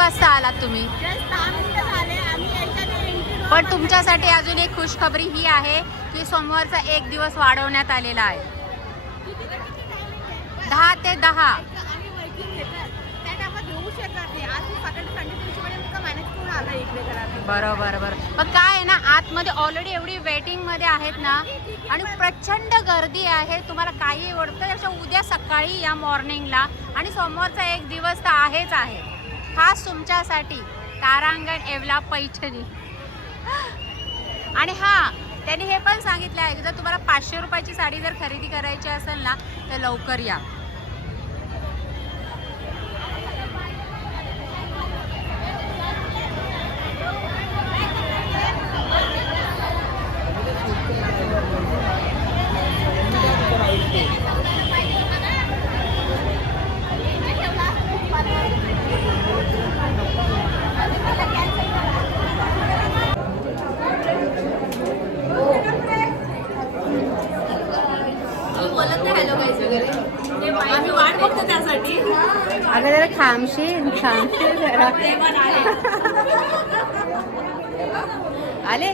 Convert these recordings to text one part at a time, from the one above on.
वाजता आलात तुम्ही? पण तुमच्यासाठी अजून एक खुशखबरी ही आहे की सोमवारचा एक दिवस वाढवण्यात आलेला आहे. 10 ते 10. बरोबर बरोबर. मग काय आहे ना, आतमध्ये ऑलरेडी एवढी वेटिंग मध्ये आहेत ना आणि प्रचंड गर्दी आहे. तुम्हाला काही आवडतं त्याच्या उद्या सकाळी या मॉर्निंगला आणि सोमवारचा एक दिवस तर आहेच आहे खास तुमच्यासाठी तारांगण येवला पैठणी. आणि हां, त्यांनी हे पण सांगितलं आहे की जर तुम्हाला 500 रुपयाची साडी जर खरेदी करायची असेल ना तर लवकर या. आम्ही वाट बघतो त्यासाठी. अगं जरा थांबशील जरा. आले.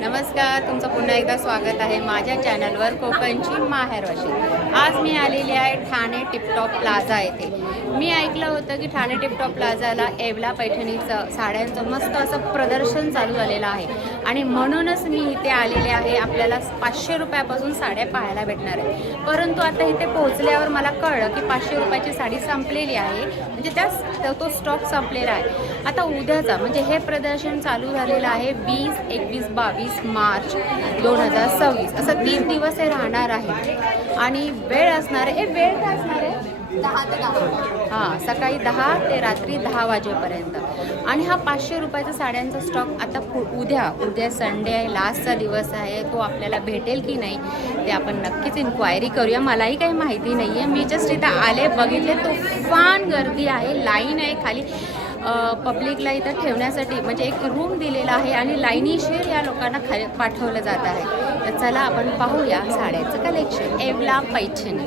नमस्कार, तुमचं पुन्हा एकदा स्वागत आहे माझ्या चॅनलवर कोकणची माहेरवाशी. आज मी आलेली आहे ठाणे टिपटॉप प्लाझा येथे. मी ऐकलं होतं की ठाणे टिपटॉप प्लाझाला येवला पैठणीचं साड्यांचं मस्त असं प्रदर्शन चालू झालेलं आहे आणि म्हणूनच मी इथे आलेले आहे. आपल्याला 500 रुपयापासून साड्या पाहायला भेटणार आहे. परंतु आता इथे पोहोचल्यावर मला कळलं की 500 रुपयाची साडी संपलेली आहे, म्हणजे तो स्टॉक संपलेला आहे. आता उद्याचा म्हणजे हे प्रदर्शन चालू झालेलं आहे 20, 21, 22 मार्च 2026 असं 3 दिवस हे राहणार आहे. आणि वेळ असणार आहे, वेळ काय असणार आहे 10 ते 10. हां, सकाळी 10 ते रात्री 10 वाजेपर्यंत. आणि हा 500 रुपयाचा साड्यांचा स्टॉक आता उद्या संडे आहे, लास्टचा दिवस आहे, तो आपल्याला भेटेल की नाही ते आपण नक्कीच इन्क्वायरी करूया. मलाही काही माहिती नाही आहे. मी जस्ट इथं आले, बघितले, तुफान गर्दी आहे, लाईन आहे खाली. पब्लिकला इथं ठेवण्यासाठी म्हणजे एक रूम दिलेला आहे आणि लाईनीशीर या लोकांना खाली पाठवलं जात आहे. तर चला आपण पाहूया साड्याचं कलेक्शन. येवला पैठणी.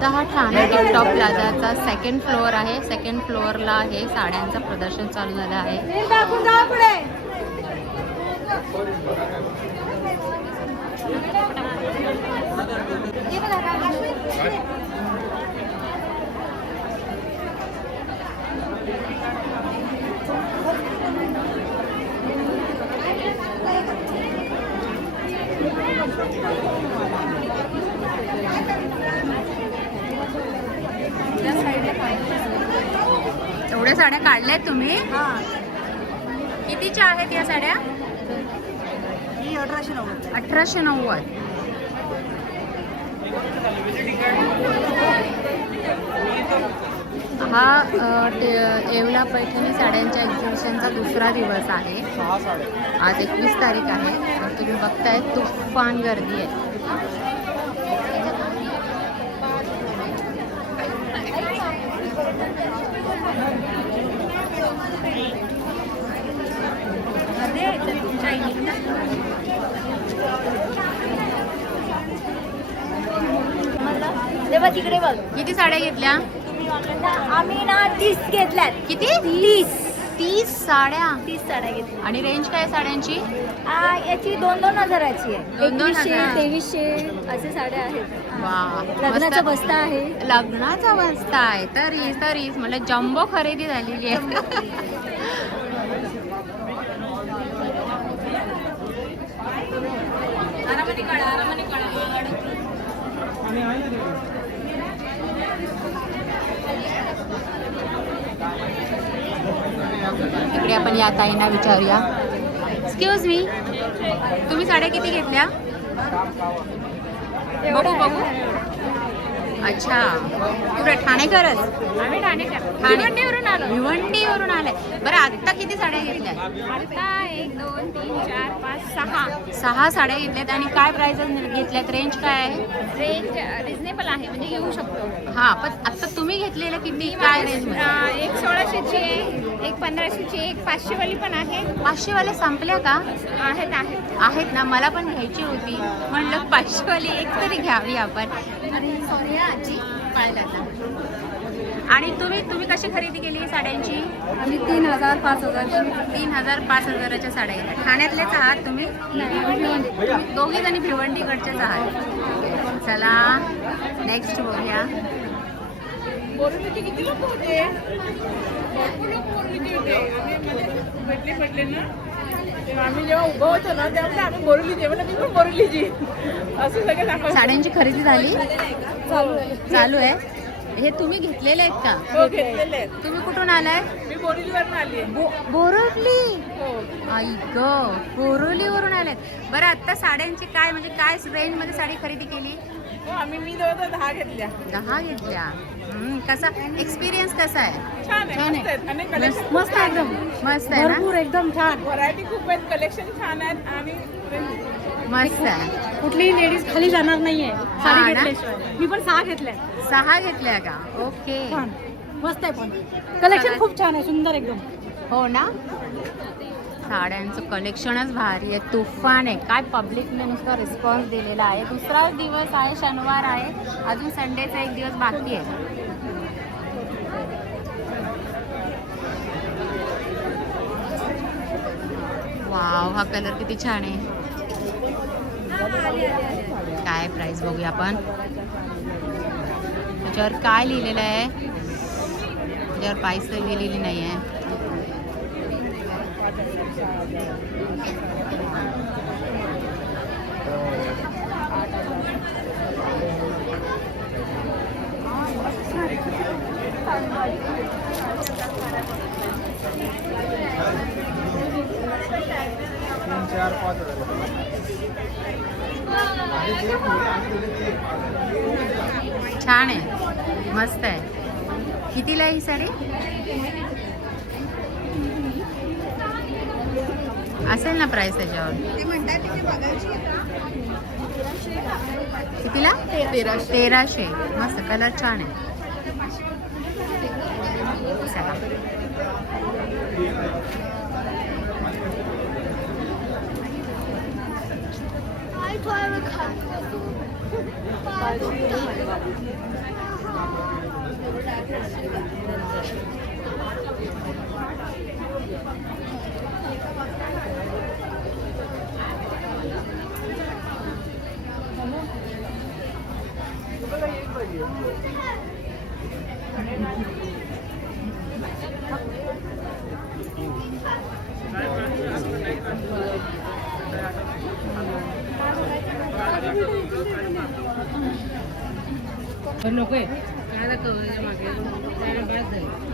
तर हा ठाणे टिपटॉप प्लाझाचा 2nd फ्लोअर आहे. 2nd फ्लोअरला हे साड्यांचं प्रदर्शन चालू झालं आहे. एवढ्या साड्या काढल्यात तुम्ही? कितीच्या आहेत या साड्या? 1890. हा येवला पैठणी साड्यांच्या एक्झिबिशनचा दुसरा दिवस आहे. आज 21 तारीख आहे. तर तुम्ही बघताय तुफान गर्दी आहे. तेव्हा तिकडे बघ. किती साड्या घेतल्या? आम्ही ना 30 घेतल्यात. किती? 30 साड्या. 30 साड्या घेतल्या. आणि रेंज काय साड्यांची? याची 2-2 हजाराची आहे. 2,000, 2100 असे साड्या आहेत. वा, लग्नाचा बस्ता आहे. लग्नाचा बस्ता आहे. तरीच मला जम्बो खरेदी झालेली आहे. इकडे आपण या ताईंना विचारूया. एक्सक्यूज मी, तुम्ही साड्या किती घेतल्या? बघू. अच्छा, कुठे ठाणेकरच? आम्ही ठाणेकर ठाणे. भिवंडीवरून आलो. भिवंडीवरून आलाय. बरं आता किती साड्या घेतल्या? आता 1 2 3 4 5 6 6 साड्या घेतल्यात. आणि काय प्राइस घेतल्यात? रेंज काय आहे? रेंज रिजनेबल आहे म्हणजे घेऊ शकतो. हा, पण आता तुम्ही घेतलेलं किती, काय रेंज मध्ये? एक 1600ची आहे, एक 1500ची, एक 500 वाली पण आहे. 500 वाले संपल्या का? आहेत आहेत ना, मला पण घ्यायची होती. म्हणलं 500 वाली एक तरी घ्यावी आपण. अरे सॉरी आजी, पाळला ना. आणि तुम्ही कशी खरेदी केली साड्यांची? आम्ही 3000 5000 3000 5000च्या साड्या घेतल्या. ठाण्यातलेच आहात तुम्ही? दोघी जणी भिवंडीकडचेच आहात. चला नेक्स्ट बघूया. किती लोक होते? भरपूर लोक बोरलीचे होते. आम्ही भेटले ना तेव्हा आम्ही जेव्हा उभं होतो ना तेव्हा आम्ही बोरलीचे म्हणजे मी पण बोरलीची असं सगळं दाखवलं. साड्यांची खरेदी झाली? चालू आहे. हे तुम्ही घेतलेले आहेत का? हो घेतलेले आहेत. तुम्ही कुठून आलाय? मी बोरिवलीवरून आली आहे. बोरिवली? हो आई ग, बोरिवलीवरून आलेत. बरं आता साड्यांची काय म्हणजे काय रेंज मध्ये साडी खरेदी केली? हो मी जवळ 10 घेतल्या. 10 घेतल्या. कसा एक्सपिरियन्स कसा आहे? छान आहे, मस्त आहेत आणि कलेक्शन मस्त आहे एकदम. मस्त आहे ना? एकदम छान. व्हरायटी खूप आहेत, कलेक्शन छान आहेत आणि मस्त आहे. कुठलीही लेडीज खाली जाणार नाहीये हा ना? मी पण 6 घेतल्या. 6 घेतल्या का? ओके. मस्त आहे पण कलेक्शन खूप छान आहे, सुंदर एकदम. हो ना? साड्यांचं कलेक्शनच भारी आहे, तुफान आहे. काय पब्लिकने नुसता रिस्पॉन्स दिलेला आहे. दुसरा दिवस आहे, शनिवार आहे, अजून संडेचा एक दिवस बाकी आहे. वाव, हा कलर किती छान आहे. काय प्राइस बघूया आपण. त्याच्यावर काय लिहिलेलं आहे? त्याच्यावर प्राइस तर लिहिलेली नाही आहे. छान आहे, मस्त आहे. कितीला आहे ही साडी? असेल ना प्राइस त्याच्यावर? कितीला? 1300. मस्त, कलर छान आहे. चला.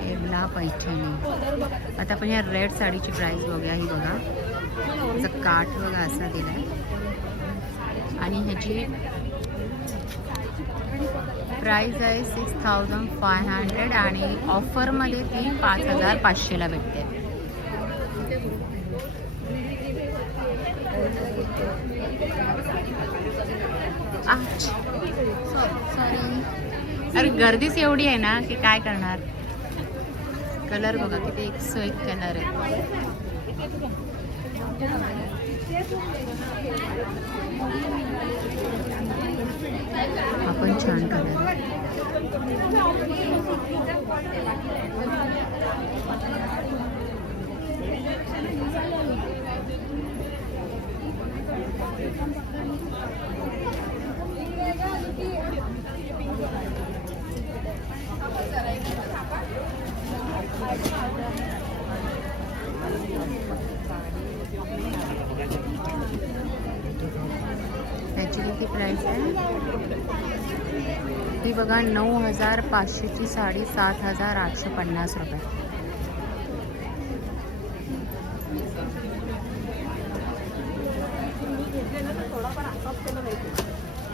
येवला पैठणी. आता आपण या रेड साडीची प्राइस बघूया. ही बघा, त्याचं काठ बघा असा दिलाय आणि ह्याची प्राइस आहे 6500 आणि ऑफरमध्ये ती 5500ला भेटते. सॉरी, अरे गर्दीच एवढी आहे ना की काय करणार. कलर बघा किती 101 कलर आहे. हा पण छान कलर आहे. त्याची किती प्राइस आहे? ही बघा 9500ची साडी 7850 रुपये.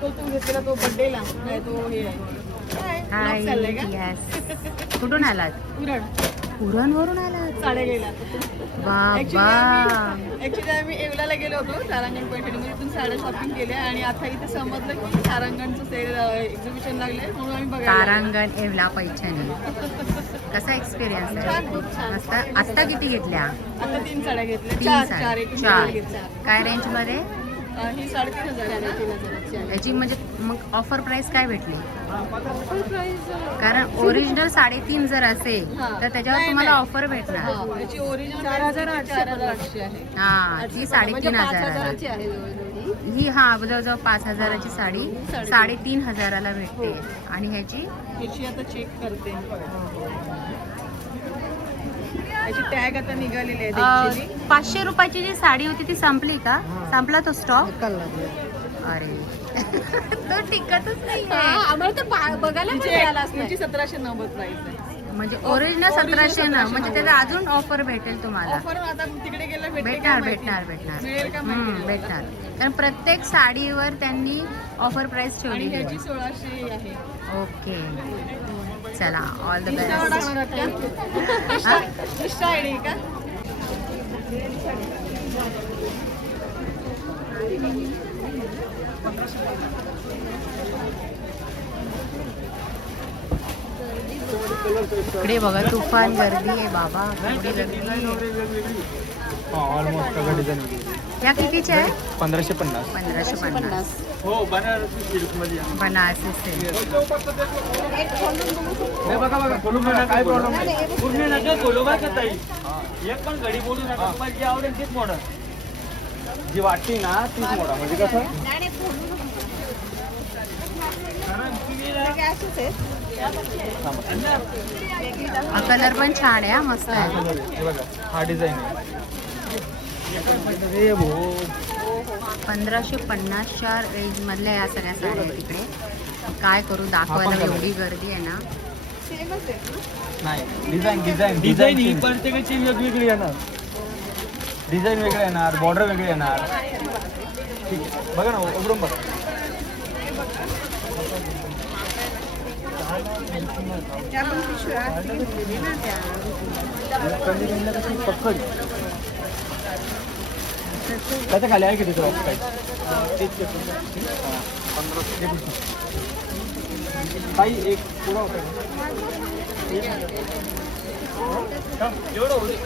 तो तू घेतलेला तो बड्डेला नाही तो हे आहे हाय चाललंय का? यस. कुठून आलात? पुरण उरणवरून आलात? साड्या गेल्या बाबा. ऍक्च्युली आम्ही येवल्याला गेलो होतो तारांगण पैठणीमध्ये, इथून साड्या शॉपिंग केल्या आणि आता इथे समजलं की तारांगणचं सेल एक्झिबिशन लागले म्हणून आम्ही बघायला आलो. तारांगण येवला पैठणी. कसा एक्सपिरियन्स छान, आहे? खूप छान. मस्त. आत्ता किती घेतल्या? आता 3 साड्या घेतल्या. 3 चार साड्या. एकूण 4 घेतल्या. काय रेंज मध्ये? ही 3,500 आहे. 3,000 ची. याची म्हणजे मग ऑफर प्राइस काय भेटली? फुल प्राइस कारण ओरिजिनल 3.5 जर असेल हा. तर त्याच्यावर नाही, तुम्हाला नाही. ऑफर भेटणार. याची ओरिजिनल 4,800 आहे. हा ती 3,500 5,000ची आहे जवळजवळ. ही हा जवळजवळ 5,000ची साडी 3,500 भेटते. आणि ह्याची याची आता चेक करते. याची टॅग आता निघालेली आहे actually. 500 रुपयाची जी साडी होती ती संपली का? संपला तो स्टॉक? अरे तो टिकतच नाही आम्हाला तर बघायला पण मिळालं असतं. याची 1,790 प्राइस आहे. म्हणजे ओरिजिनल 1,700 ना, म्हणजे त्याचा अजून ऑफर भेटेल तुम्हाला. ऑफर आता तिकडे गेला भेटणार भेटणार भेटणार मिळेल का माहिती नाही. भेटणार. कारण प्रत्येक साडीवर त्यांनी ऑफर प्राइस आणि ठेवली ह्याची आहे. 1,600 आहे. ओके चला ऑल द Insta वर बेस्ट. टाकणार आहात का? Insta ID का? इकडे बघा तुफान गर्दी आहे बाबा. एवढी गर्दी आहे. ऑलमोस्ट सगळं डिझाईन या कितीच्या आहे? 1550. 1550. हो बनारसी सिल्कमध्ये बनारसी सिल्क. बघा बघा बोलू बघा काय प्रॉब्लेम नाही पूर्ण नका बोलू बघा ताई एक पण घडी बोलू नका तुम्हाला जी आवडेल तीच मोडा जी वाटते ना तीच मोडा म्हणजे कसं हा कलर पण छान आहे हा, मस्त आहे. हे बघा हा डिझाईन आहे अरे भो 1550च्या रेंज मधल्या या सगळ्या साड्या आहेत तिकडे. काय करू दाखवायला एवढी गर्दी आहे ना. नाही डिझाईन डिझाईन डिझाईन ही प्रत्येकाची वेगवेगळी येणार डिझाईन वेगळे येणार बॉर्डर वेगळे येणार ठीक आहे बघा ना उघडून बघा पकड त्याच्या खाली आहे किती तुला काही एक पुरा होता एवढं होते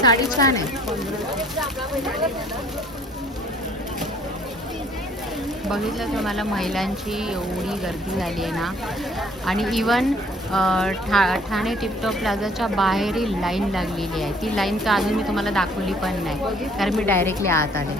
साडी छान आहे. बघितलं तुम्हाला महिलांची एवढी गर्दी झाली आहे ना. आणि इवन ठाणे टिपटॉप प्लाझाच्या बाहेरही लाईन लागलेली आहे. ती लाईन तर अजून मी तुम्हाला दाखवली पण नाही कारण मी डायरेक्टली आत आले.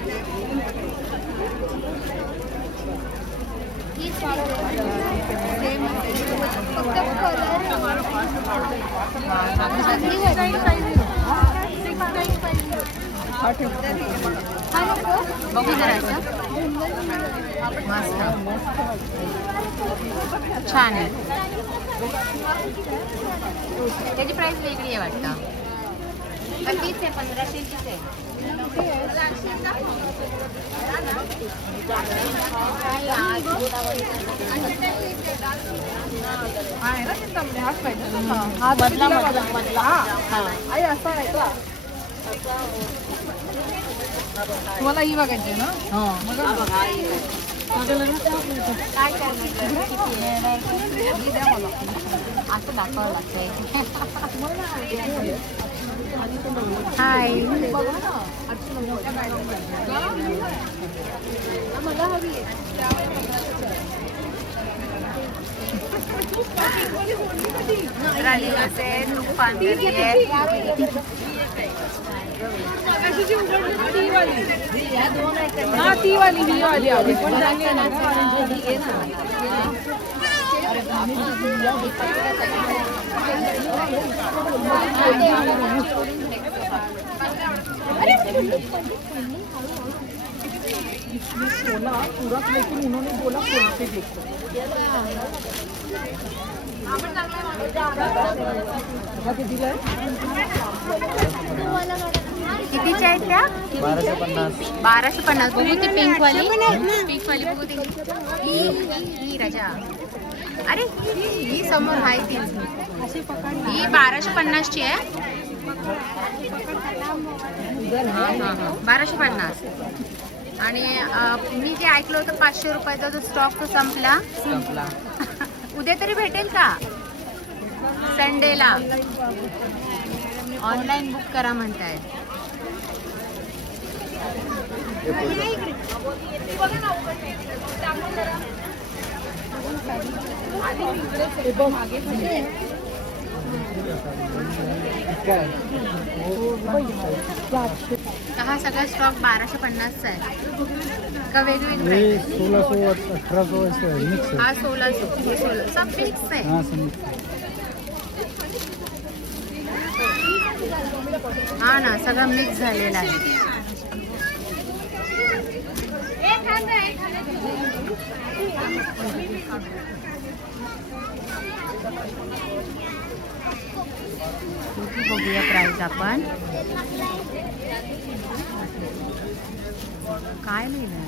बघू जरा मस्त छान आहे. त्याची प्राइस वेगळी आहे वाटतं. तीच आहे 1500चीच आहे. तुम्हाला ही बघायची ना काय असं दाखवावं लागतंय. हाय दुसरा दिवस आहे. तुफान गर्दी आहे. हा ती वाली ही वाली आवडली. इसमें 16 पूरा, लेकिन उन्होंने बोला खोल के देखो। दिला कितीच्या आहेत त्या? 1250. बघू ती पिंकवाली बघू ती. ही राजा, अरे ही समोर आहे ती. ही 1250ची आहे. 1250. आणि मी जे ऐकलं होतं 500 रुपयाचा जो स्टॉक तो संपला. उद्या तरी भेटेल का? संडेला ऑनलाईन बुक करा म्हणताय. हा सगळा स्टॉक 1250चा आहे का? वेगवेगळे 1600 1800 ऐसे मिक्स है। हा 1600 सब फिक्स आहे. हाँ सब मिक्स है। हा ना, सगळं मिक्स झालेलं आहे. बघूया प्राइस आपण काय लिहिलं.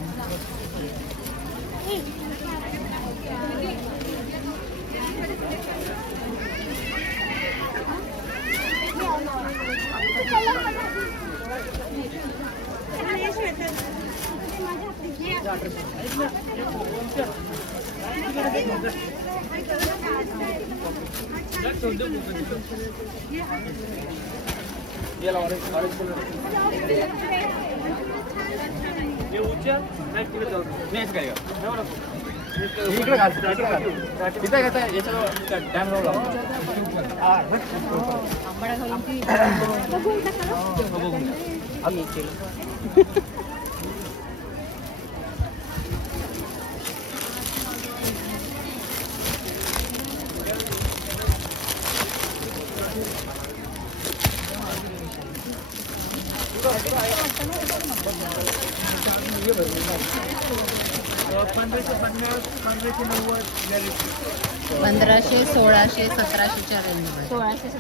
$1500, $1600, $1700च्या रेंजमध्ये. 1600.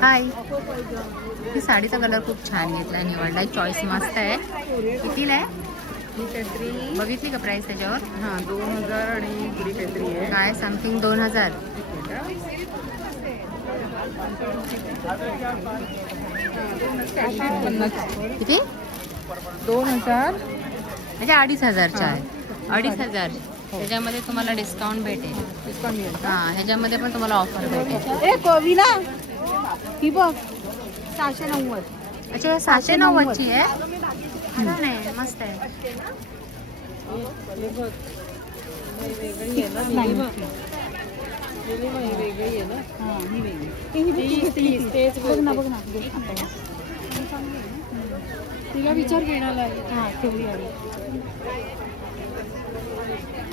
हाय, ही साडीचा कलर खूप छान घेतला, निवडलाय. चॉईस मस्त आहे. कितीला आहे? बघितली का प्राइस त्याच्यावर? हां 2000 आणि पुढे काहीतरी आहे. काय समथिंग 2000. किती? 2000 म्हणजे 2500च्या आहे. 2500. त्याच्यामध्ये तुम्हाला डिस्काउंट भेटेल. हां, ह्याच्यामध्ये पण तुम्हाला ऑफर भेटेल. ए कोविला ही बघ 690. अच्छा, 790ची आहे. छान आहे, मस्त आहे. वेगळी आहे ना. नाही बघ वेगळी आहे ना. हां ही वेगळी. तेच बघ ना तिला विचार घेणार आहे. हां ठेवली आहे.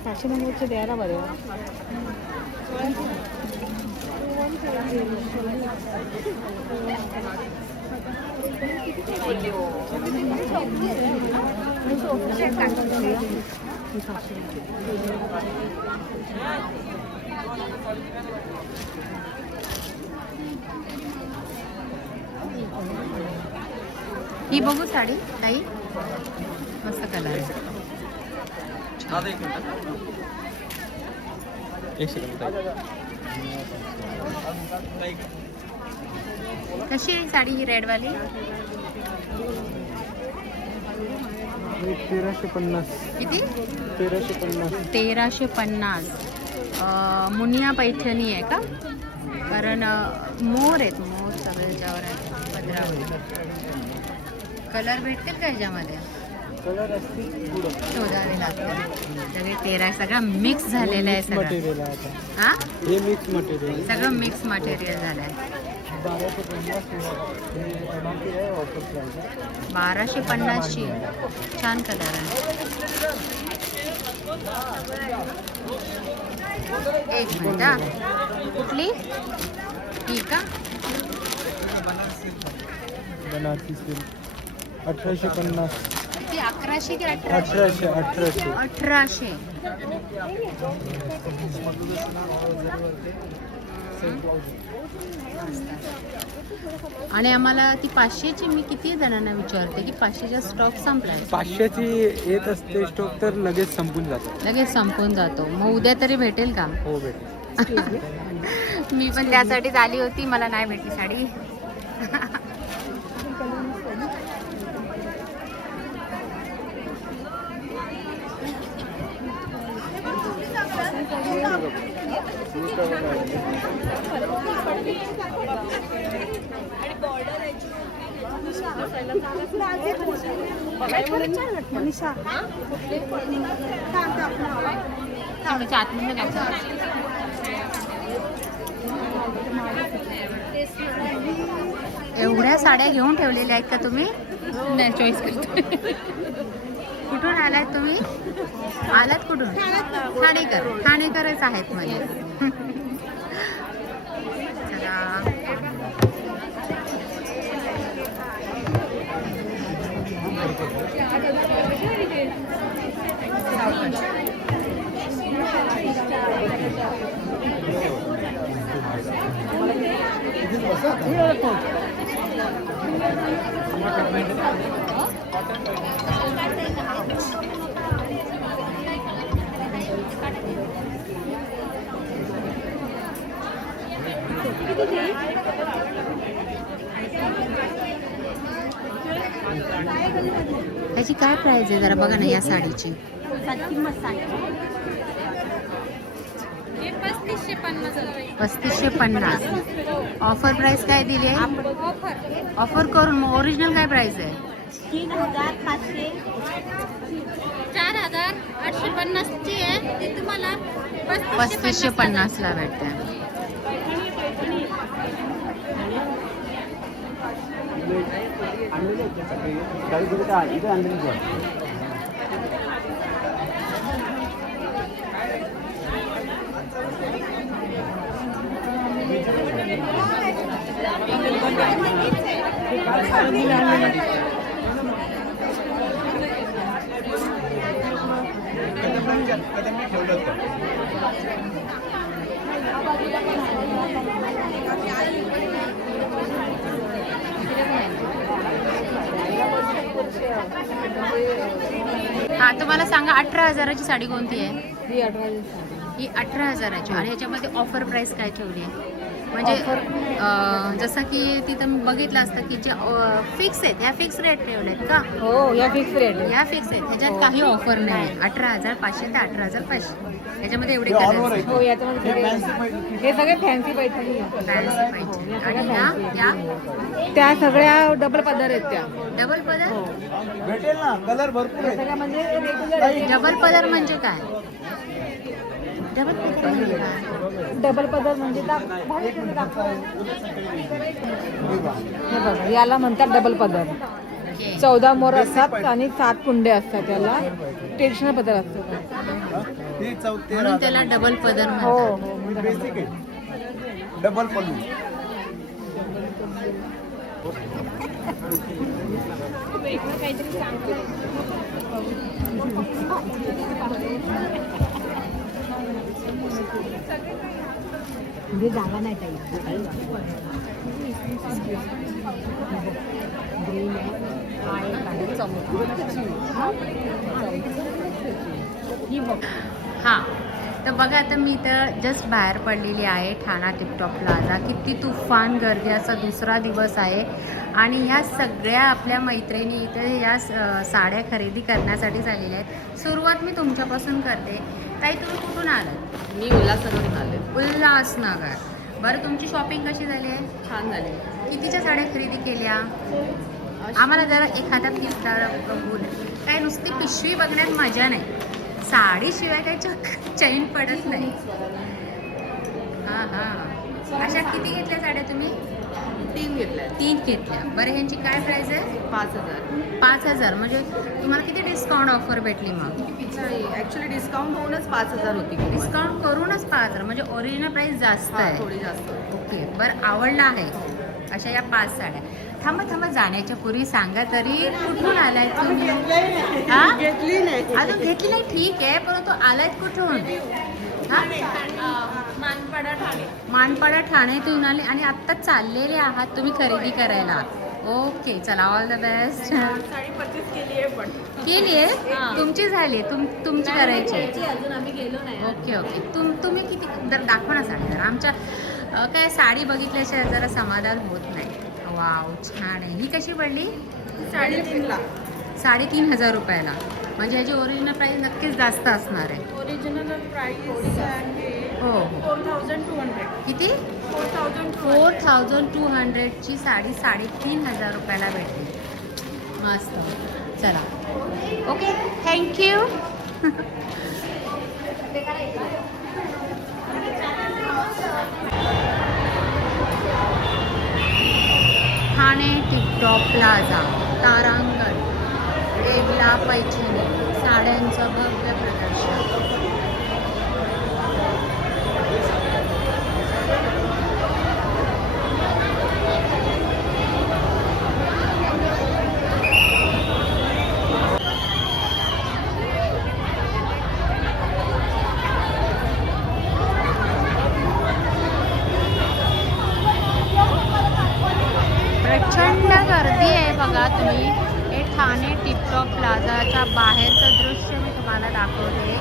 690चे द्यायला बरं. ही बघू साडी ताई, मस्त कलर आहे. कशी आहे साडी ही रेडवाली? 1350. किती? 1350. 1350. मुनिया पैठणी आहे का? कारण मोर आहेत, मोर सगळे त्याच्यावर आहेत पदरावर. कलर भेटतील का ह्याच्यामध्ये? कलर असतील पुढं. शोधावे लागतील. सगळे 13 सगळं मिक्स झालेलं आहे सगळं. मटेरियल आहे आता. हा, हे मिक्स मटेरियल. सगळं मिक्स मटेरियल झालं आहे. 1250ची. छान कलर आहे. एक मिनिट हा. कुठली ही का? बनारसी सिल्क 1850. ती 1100 की 1800? 1800. 1800. आणि आम्हाला ती 500ची मी किती जणांना विचारते की 500चा स्टॉक संपलाय. 500ची येत असते स्टॉक तर लगेच संपून जातो. लगेच संपून जातो. मग उद्या तरी भेटेल का? हो भेटेल. मी पण त्यासाठीच आली होती, मला नाही भेटली साडी. एवढ्या साड्या घेऊन ठेवलेल्या आहेत का तुम्ही? नाही, चॉईस करतो. कुठून आलात तुम्ही? आलात कुठून? ठाणेकर. ठाणेकरच आहेत म्हणजे. चला. त्याची काय प्राइस आहे जरा बघा ना या साडीची. 3550. ऑफर प्राइस काय दिली आहे? ऑफर करून मग ओरिजिनल काय प्राइस आहे? 3500. 4850 ची आहे ती तुम्हाला 3550 ला भेटते. हा, तुम्हाला सांगा 18,000ची साडी कोणती आहे? ही 18,000ची. आणि ह्याच्यामध्ये ऑफर प्राइस काय ठेवली आहे? म्हणजे जसं की तिथं मी बघितलं असतं की जे फिक्स आहेत ह्या फिक्स रेट ठेवलेत का? हो, या फिक्स रेट या फिक्स आहेत, ह्याच्यात काही ऑफर नाही. 18,500 ते 18,500 ह्याच्यामध्ये एवढे कलर. हो, याच्यामध्ये हे सगळे फॅन्सी पैठणी फॅन्सी पाहिजे. आणि ह्या त्या सगळ्या डबल पदर आहेत त्या. डबल पदर. भेटेल ना, कलर भरपूर आहे. सगळ्या म्हणजे रेग्युलर. डबल पदर म्हणजे काय? डबल पदर म्हणजे काय? डबल पदर म्हणजे हे बघा, याला म्हणतात डबल पदर. ओके. 14 मोर असतात आणि 7 कुंडे असतात. त्याला ट्रेडिशनल पदर असतात. म्हणून त्याला डबल पदर हो म्हणतात. हो, बेसिक आहे. डबल पल्लू. म्हणजे जागा नाही काही. हां, तर बघा आता मी तर जस्ट बाहेर पडलेली आहे ठाणा टिपटॉप प्लाझा. किती तुफान गर्दी, असा दुसरा दिवस आहे आणि ह्या सगळ्या आपल्या मैत्रिणी इथे या साड्या खरेदी करण्यासाठी झालेल्या आहेत. सुरुवात मी तुमच्यापासून करते. ताई, तुम्ही कुठून आलात? मी उल्हासनगरून आले. उल्हासनगर. बरं, तुमची शॉपिंग कशी झाली आहे? छान झाले. कितीच्या साड्या खरेदी केल्या? आम्हाला जरा एखादा पीस बघून. काय नुसती पिशवी बघण्यात मजा नाही, साडीशिवाय काही चैन पडत नाही. हां हां. अशा किती घेतल्या साड्या तुम्ही? 3 घेतल्या 3 घेतल्या. बरं ह्यांची काय प्राइस आहे? 5,000. 5,000. म्हणजे तुम्हाला किती डिस्काउंट ऑफर भेटली मग? ॲक्च्युली डिस्काउंट होऊनच 5,000 होती किंमत. डिस्काउंट करूनच 5,000 म्हणजे ओरिजिनल प्राइस जास्त हा, आहे. थोडी जास्त. ओके. बरं आवडलं आहे अशा या 5 साड्या. थांबा जाण्याच्या पूर्वी सांगा तरी कुठून आलाय तुम्ही? हा? घेतली नाही. अजून घेतली नाही, ठीक आहे, परंतु आलायत कुठून? हा? मानपाडा ठाणे. मानपाडा ठाण्यातून आले आणि आत्ता चाललेले आहात तुम्ही खरेदी करायला. ओके, चला, all the best. Sari purchase केली आहे पण केली आहे? तुमची झाली? तुमची करायची आहे? अजून आम्ही गेलो नाही. ओके. तुम्ही किती जर दाखवा ना साडी जरा. आमच्या काय साडी बघितल्याशिवाय जरा समाधान होत नाही. वाव, छान आहे. ही कशी पडली? 3,500ला. 3,500 रुपयाला. म्हणजे याची ओरिजिनल प्राइस नक्कीच जास्त असणार आहे. ओरिजिनल प्राइस आहे हो. 4,200. किती? 4,200 ची साडी 3,500 रुपयाला भेटली. मस्त. चला, okay, thank you. Thane tiptop plaza, Tarangan, Yeola Paithani साड्यांचं भव्य प्रदर्शन. प्रचंड गर्दी आहे बघा तुम्ही. हे ठाणे टिपटॉप प्लाझाच्या बाहेरचं दृश्य मी तुम्हाला दाखवते.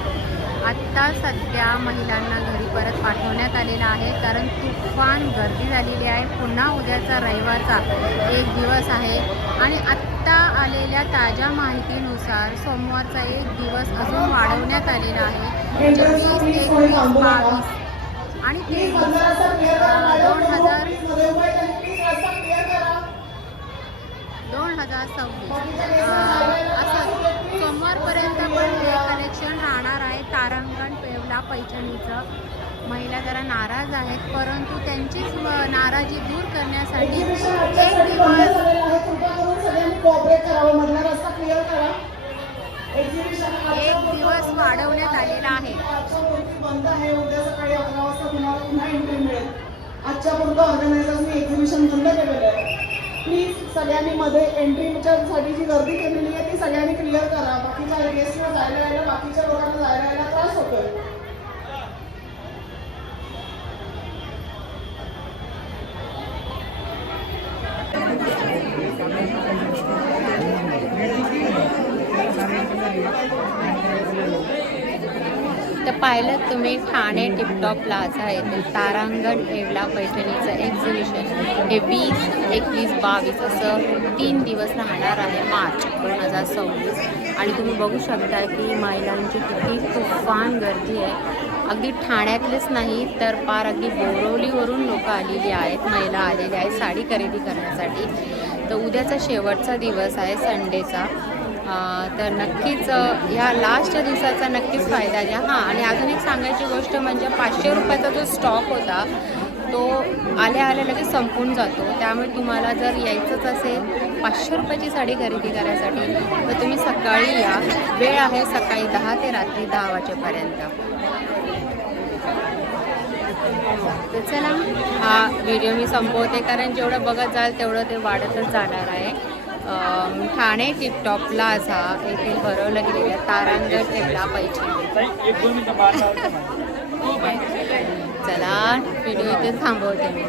आत्ता सध्या महिलांना घरी परत पाठवण्यात आलेलं आहे कारण तुफान गर्दी झालेली आहे. पुन्हा उद्याचा रविवारचा एक दिवस आहे आणि आत्ता आलेल्या ताज्या माहितीनुसार सोमवारचा एक दिवस अजून वाढवण्यात आलेला आहे. म्हणजे 20, 21, 22 आणि 2026 असं सोमवारपर्यंत पण हे कलेक्शन राहणार आहे. तारांगण येवला पैठणीचं. महिला जरा नाराज आहेत परंतु त्यांचीच नाराजी दूर करण्यासाठी एक दिवस वाढवण्यात आलेला आहे. बंद आहे. उद्या सकाळी 11 वाजता तुम्हाला पुन्हा एंट्री मिळेल. आजच्या पुरतं ऑर्गनायझर्सनी एक्झिबिशन बंद केलेलं आहे. प्लीज सगळ्यांनी मध्ये एंट्रीच्या साठी जी गर्दी केलेली आहे ती सगळ्यांनी क्लिअर करा. बाकीच्या गेस्टला जायला यायला, बाकीच्या लोकांना जायला यायला त्रास होतोय. तर पाहिलं तुम्ही ठाणे टिपटॉप प्लाझा येथे तारांगण येवला पैठणीचं एक्झिबिशन हे 20, 21, 22 असं 3 दिवस राहणार आहे मार्च 2026. आणि तुम्ही बघू शकता की महिलांची किती तुफान गर्दी आहे. अगदी ठाण्यातलेच नाही तर पार अगदी बोरवलीवरून लोक आलेली आहेत, महिला आलेल्या आहेत साडी खरेदी करण्यासाठी. तर उद्याचा शेवटचा दिवस आहे संडेचा. तर नक्कीच ह्या लास्टच्या दिवसाचा नक्कीच फायदा घ्या. हां, आणि अजून एक सांगायची गोष्ट म्हणजे 500 रुपयाचा जो स्टॉक होता तो आल्या लगेच संपून जातो. त्यामुळे तुम्हाला जर यायचंच असेल 500 रुपयाची साडी खरेदी करायसाठी तर तुम्ही सकाळी या. वेळ आहे सकाळी 10 ते रात्री 10 वाजेपर्यंत. तर चला, हा व्हिडिओ मी संपवते कारण जेवढं बघत जाल तेवढं ते वाढतच जाणार आहे. ठाणे टिपटॉप प्लाझा येथे भरवलं गेलेलं तारांगण येवला पैठणी. 1-2 मिनिटं बाहेर लावतो. ठीक आहे, चला व्हिडिओ इथे थांबवते मी.